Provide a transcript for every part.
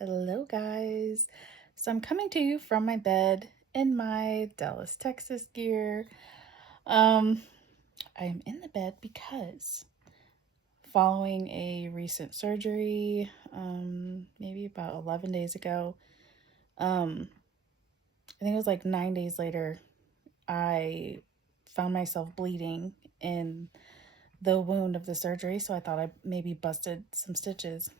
Hello, guys. So I'm coming to you from my bed in my Dallas, Texas gear. Um, I'm in the bed because following a recent surgery, maybe about 11 days ago, um, I think it was like 9 days later, I found myself bleeding in the wound of the surgery. So I thought I maybe busted some stitches.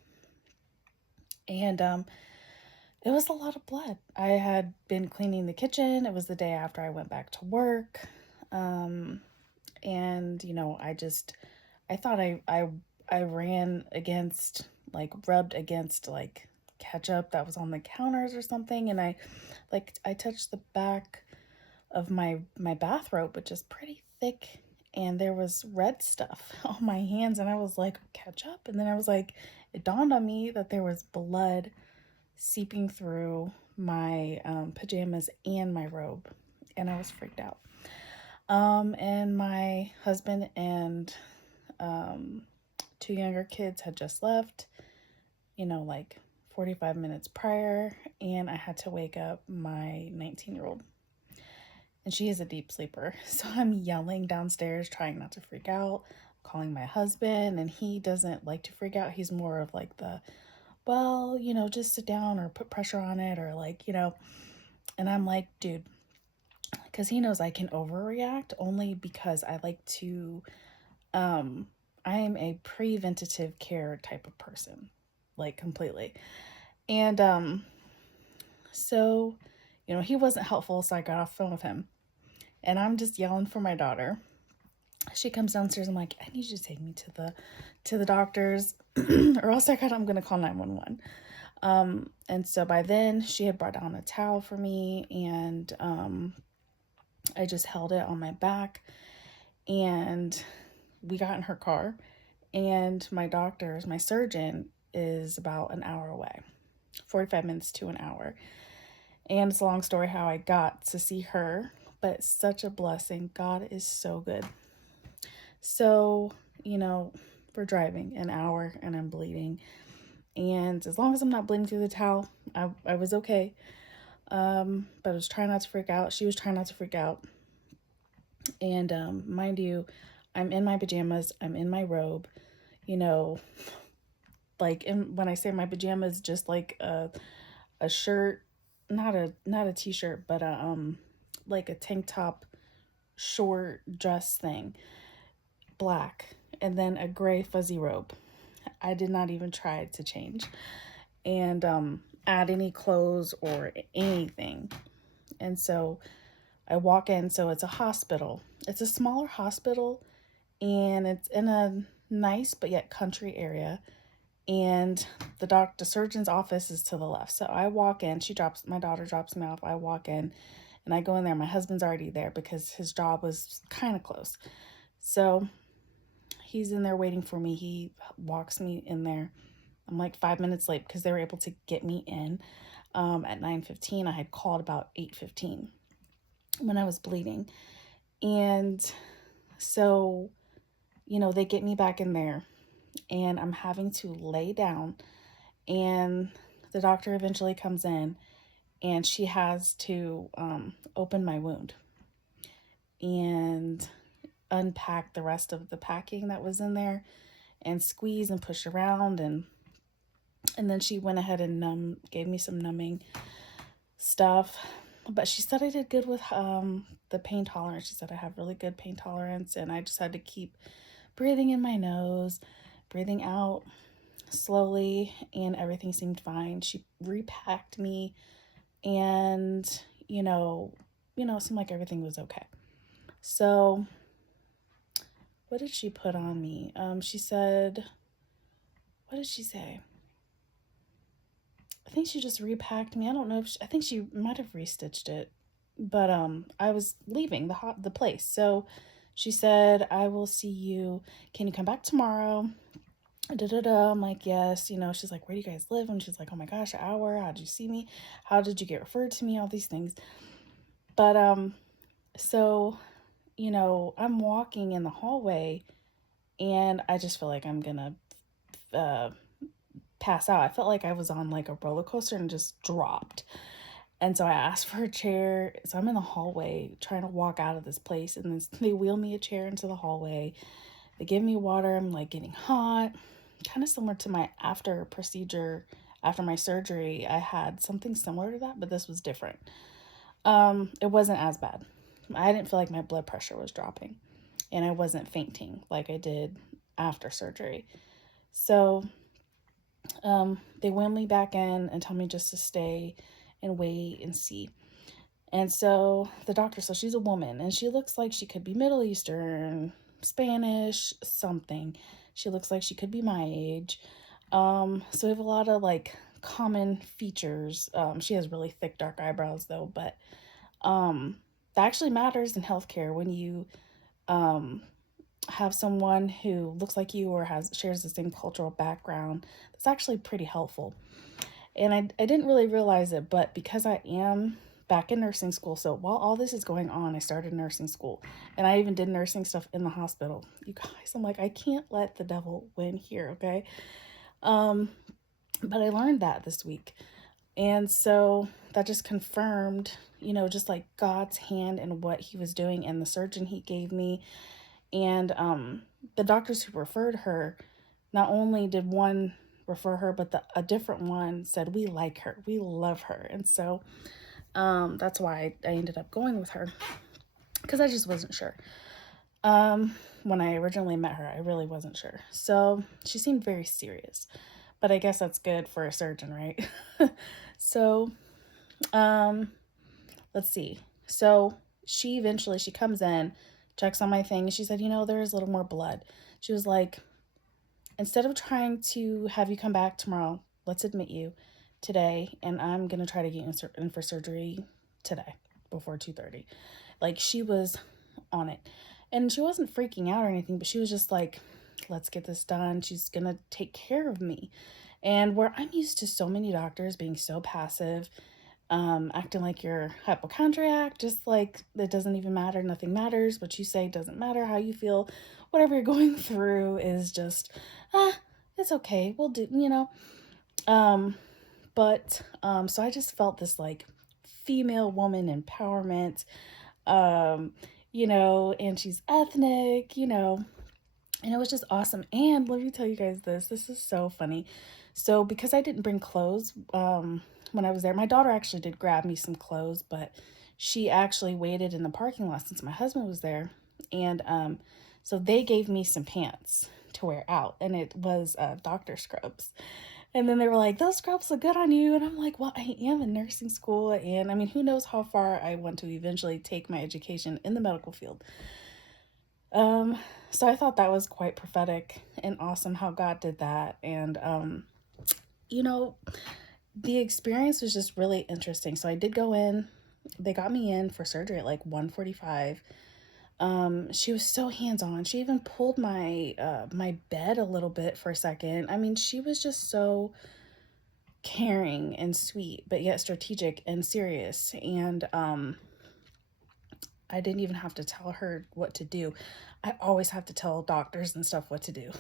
And it was a lot of blood. I had been cleaning the kitchen. It was the day after I went back to work. Um, and I thought I ran against, like, rubbed against, like, ketchup that was on the counters or something. And I touched the back of my bathrobe, which is pretty thick. And there was red stuff on my hands. And I was like, ketchup? And then I was like, it dawned on me that there was blood seeping through my pajamas and my robe, and I was freaked out. And my husband and um, two younger kids had just left, like 45 minutes prior, and I had to wake up my 19-year-old. And she is a deep sleeper. So I'm yelling downstairs, trying not to freak out, calling my husband, and he doesn't like to freak out. He's more of like the, well, just sit down or put pressure on it or and I'm like, dude, because he knows I can overreact only because I like to, I am a preventative care type of person, like completely. And so, he wasn't helpful, so I got off the phone with him and I'm just yelling for my daughter. She comes downstairs. I'm like, I need you to take me to the doctors, or else I'm gonna call 911. And so by then she had brought down a towel for me, and I just held it on my back, and we got in her car, and my surgeon is about an hour away, 45 minutes to an hour. And it's a long story how I got to see her, but it's such a blessing. God is so good. So, we're driving an hour and I'm bleeding. And as long as I'm not bleeding through the towel, I was okay. But I was trying not to freak out. She was trying not to freak out. And mind you, I'm in my pajamas. I'm in my robe. You know, when I say my pajamas, just like a shirt, not a t-shirt, but like a tank top, short dress thing, black, and then a gray fuzzy robe. I did not even try to change and add any clothes or anything. And so I walk in, so it's a hospital. It's a smaller hospital, and it's in a nice but yet country area. And the surgeon's office is to the left. So I walk in, my daughter drops me off. I walk in and I go in there. My husband's already there because his job was kind of close. So he's in there waiting for me. He walks me in there. I'm like 5 minutes late because they were able to get me in at 9:15. I had called about 8:15 when I was bleeding. And so, they get me back in there and I'm having to lay down, and the doctor eventually comes in and she has to open my wound and unpack the rest of the packing that was in there and squeeze and push around, and then she went ahead and gave me some numbing stuff. But she said I did good with the pain tolerance. She said I have really good pain tolerance, and I just had to keep breathing in my nose, breathing out slowly, and everything seemed fine. She repacked me, and it seemed like everything was okay. So what did she put on me? She said, what did she say? I think she just repacked me. I don't know if I think she might have restitched it, but I was leaving the place. So she said, "I will see you. Can you come back tomorrow?" Da da da. I'm like, yes. She's like, "Where do you guys live?" And she's like, "Oh my gosh, an hour. How did you see me? How did you get referred to me? All these things." But so I'm walking in the hallway, and I just feel like I'm gonna pass out. I felt like I was on like a roller coaster and just dropped. And so I asked for a chair. So I'm in the hallway trying to walk out of this place, and then they wheel me a chair into the hallway. They give me water. I'm like getting hot, kind of similar to my after procedure. After my surgery, I had something similar to that, but this was different. It wasn't as bad. I didn't feel like my blood pressure was dropping, and I wasn't fainting like I did after surgery. So they wheel me back in and tell me just to stay and wait and see. And so the doctor, so she's a woman and she looks like she could be Middle Eastern, Spanish, something. She looks like she could be my age. So we have a lot of like common features. She has really thick dark eyebrows though, but that actually matters in healthcare when you have someone who looks like you or shares the same cultural background. That's actually pretty helpful. And I didn't really realize it, but because I am back in nursing school, so while all this is going on, I started nursing school, and I even did nursing stuff in the hospital. You guys, I'm like, I can't let the devil win here, okay? But I learned that this week. And so that just confirmed, just like God's hand and what he was doing and the surgeon he gave me. And the doctors who referred her, not only did one refer her, but a different one said, we like her, we love her. And so that's why I ended up going with her, because I just wasn't sure. When I originally met her, I really wasn't sure. So she seemed very serious, but I guess that's good for a surgeon, right? So let's see. So she comes in, checks on my thing, and she said, there's a little more blood. She was like, instead of trying to have you come back tomorrow, let's admit you today, and I'm going to try to get you in for surgery today before 2:30. Like, she was on it. And she wasn't freaking out or anything, but she was just like, let's get this done. She's going to take care of me. And where I'm used to so many doctors being so passive, acting like you're hypochondriac, just like it doesn't even matter, nothing matters, what you say doesn't matter, how you feel, whatever you're going through is just, it's okay, we'll do, so I just felt this like female woman empowerment, and she's ethnic, and it was just awesome. And let me tell you guys this is so funny. So because I didn't bring clothes, when I was there, my daughter actually did grab me some clothes, but she actually waited in the parking lot since my husband was there. And so they gave me some pants to wear out, and it was doctor scrubs. And then they were like, those scrubs look good on you. And I'm like, well, I am in nursing school. And I mean, who knows how far I want to eventually take my education in the medical field. So I thought that was quite prophetic and awesome how God did that. And, the experience was just really interesting. So I did go in. They got me in for surgery at like 1:45. She was so hands-on. She even pulled my bed a little bit for a second. I mean, she was just so caring and sweet, but yet strategic and serious. And I didn't even have to tell her what to do. I always have to tell doctors and stuff what to do.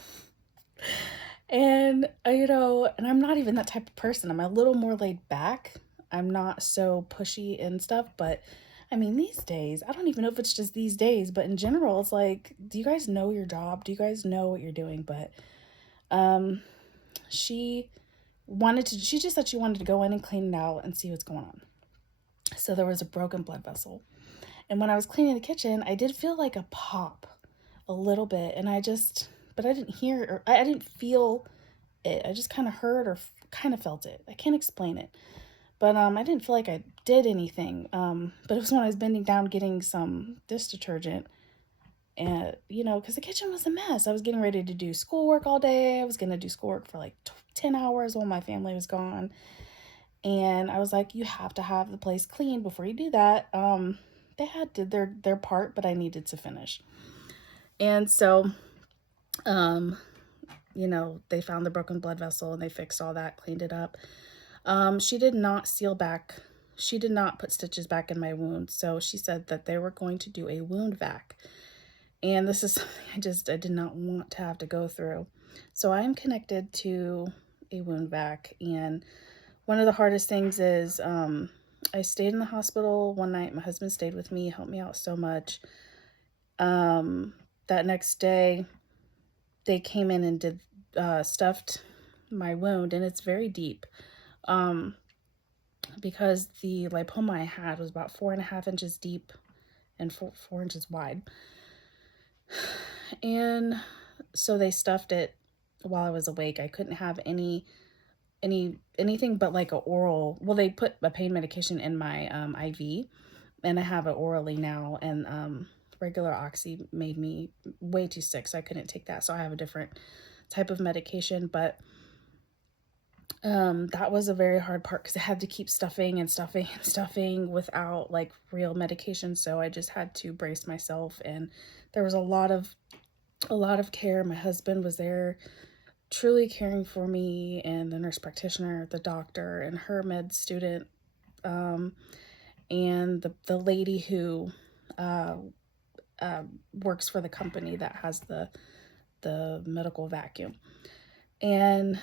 And, and I'm not even that type of person. I'm a little more laid back. I'm not so pushy and stuff, but I mean, these days, I don't even know if it's just these days, but in general, it's like, do you guys know your job? Do you guys know what you're doing? But she just said she wanted to go in and clean it out and see what's going on. So there was a broken blood vessel. And when I was cleaning the kitchen, I did feel like a pop a little bit. And but I didn't hear or I didn't feel it. I just kind of heard or kind of felt it. I can't explain it. But I didn't feel like I did anything. But it was when I was bending down getting some dish detergent. And, because the kitchen was a mess. I was getting ready to do schoolwork all day. I was going to do schoolwork for like 10 hours while my family was gone. And I was like, you have to have the place clean before you do that. They did their part, but I needed to finish. And so, they found the broken blood vessel and they fixed all that, cleaned it up. She did not seal back. She did not put stitches back in my wound. So she said that they were going to do a wound vac. And this is something I did not want to have to go through. So I am connected to a wound vac. And one of the hardest things is I stayed in the hospital one night. My husband stayed with me, helped me out so much. That next day, they came in and did stuffed my wound, and it's very deep. Um, because the lipoma I had was about 4.5 inches deep and 4 inches wide. And so they stuffed it while I was awake. I couldn't have anything but like a oral. Well, they put a pain medication in my IV, and I have it orally now. And regular oxy made me way too sick, so I couldn't take that. So I have a different type of medication, but that was a very hard part because I had to keep stuffing and stuffing and stuffing without like real medication. So I just had to brace myself, and there was a lot of care. My husband was there truly caring for me, and the nurse practitioner, the doctor, and her med student, and the lady who works for the company that has the medical vacuum. And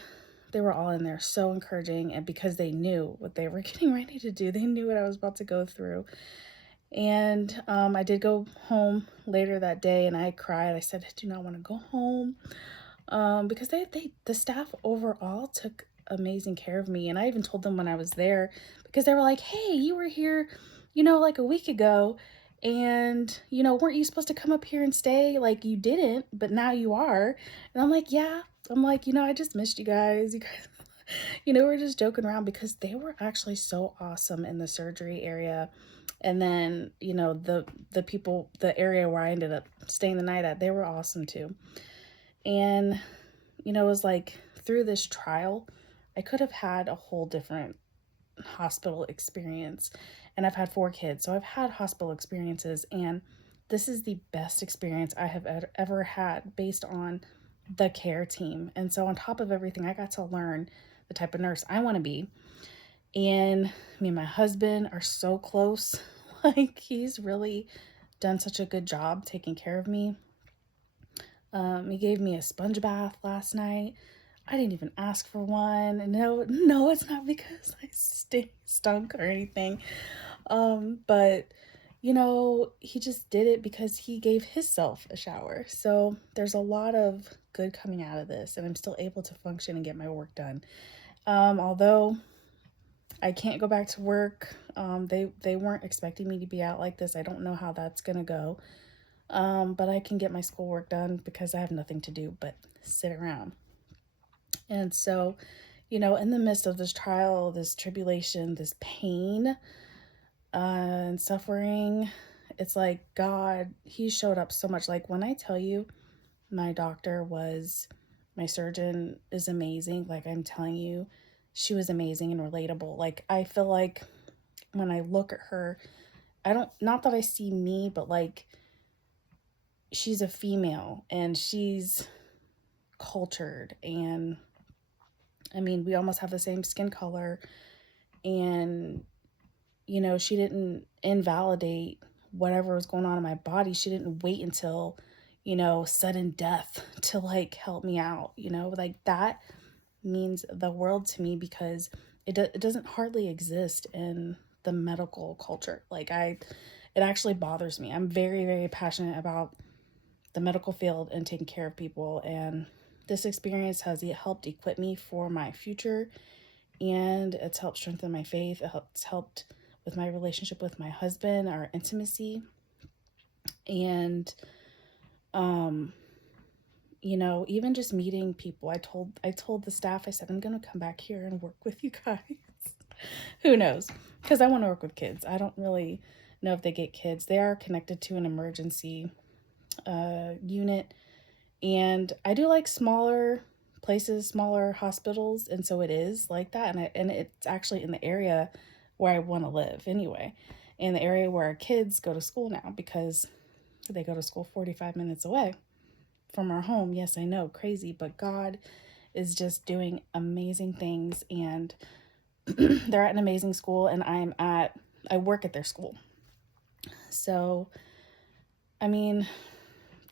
they were all in there so encouraging, and because they knew what they were getting ready to do, they knew what I was about to go through. And I did go home later that day, and I cried. I said, I do not want to go home, because the staff overall took amazing care of me. And I even told them when I was there, because they were like, hey, you were here, like a week ago, and weren't you supposed to come up here and stay? Like, you didn't, but now you are. And I'm like, yeah. I'm like, I just missed you guys. We're just joking around, because they were actually so awesome in the surgery area. And then, the people, the area where I ended up staying the night at, they were awesome too. And, it was like, through this trial, I could have had a whole different hospital experience. And I've had 4 kids, so I've had hospital experiences, and this is the best experience I have ever had based on the care team. And so on top of everything, I got to learn the type of nurse I want to be. And me and my husband are so close. Like, he's really done such a good job taking care of me. He gave me a sponge bath last night. I didn't even ask for one. No, it's not because I stunk or anything. But he just did it because he gave himself a shower. So there's a lot of good coming out of this, and I'm still able to function and get my work done. Although I can't go back to work. They weren't expecting me to be out like this. I don't know how that's gonna go. But I can get my schoolwork done because I have nothing to do but sit around. And so, in the midst of this trial, this tribulation, this pain, and suffering, it's like God, he showed up so much. Like, when I tell you my surgeon is amazing, like, I'm telling you, she was amazing and relatable. Like, I feel like when I look at her, not that I see me, but like, she's a female and she's cultured, and I mean, we almost have the same skin color, and she didn't invalidate whatever was going on in my body. She didn't wait until, sudden death to like help me out. Like, that means the world to me, because it doesn't hardly exist in the medical culture. Like, it actually bothers me. I'm very, very passionate about the medical field and taking care of people, and this experience has helped equip me for my future, and it's helped strengthen my faith. It's helped with my relationship with my husband, our intimacy. And even just meeting people. I told the staff, I said, I'm gonna come back here and work with you guys. Who knows? Because I want to work with kids. I don't really know if they get kids. They are connected to an emergency unit, and I do like smaller places, smaller hospitals, and so it is like that. And it's actually in the area where I want to live anyway, in the area where our kids go to school now, because they go to school 45 minutes away from our home. Yes, I know, crazy, but God is just doing amazing things, and they're at an amazing school, and I work at their school. So, I mean,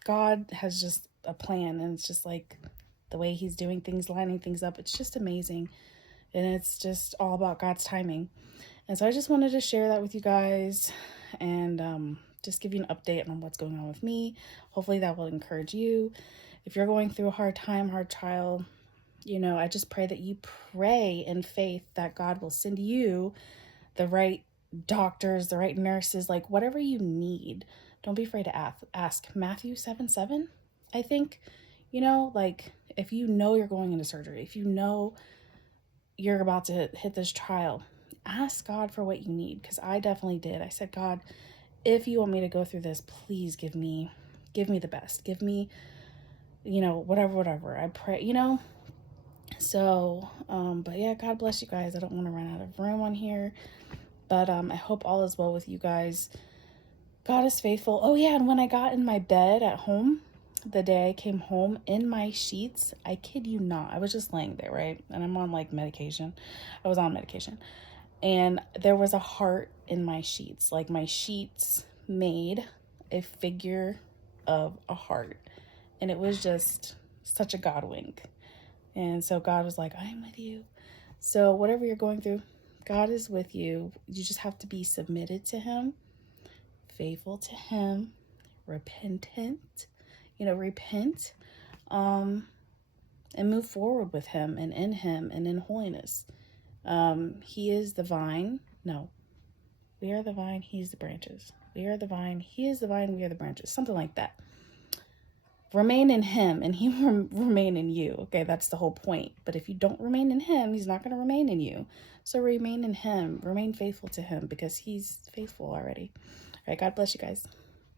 God has just a plan, and it's just like the way he's doing things, lining things up. It's just amazing. And it's just all about God's timing. And so I just wanted to share that with you guys and just give you an update on what's going on with me. Hopefully that will encourage you. If you're going through a hard time, hard trial, I just pray that you pray in faith that God will send you the right doctors, the right nurses, like whatever you need. Don't be afraid to ask. Matthew 7:7, I think, like if you know you're going into surgery, if you know you're about to hit this trial, ask God for what you need, because I definitely did. I said, God, if you want me to go through this, please give me the best. Give me, whatever. I pray, So, but yeah, God bless you guys. I don't want to run out of room on here, but I hope all is well with you guys. God is faithful. Oh yeah, and when I got in my bed at home, the day I came home, in my sheets, I kid you not, I was just laying there, right? And I'm on medication. I was on medication. And there was a heart in my sheets. Like my sheets made a figure of a heart. And it was just such a God wink. And so God was like, I am with you. So whatever you're going through, God is with you. You just have to be submitted to him, faithful to him, repentant, repent, and move forward with him and in holiness. He is the vine. No, we are the vine. He's the branches. We are the vine. He is the vine. We are the branches. Something like that. Remain in him and he will remain in you. Okay, that's the whole point. But if you don't remain in him, he's not going to remain in you. So remain in him. Remain faithful to him because he's faithful already. All right, God bless you guys.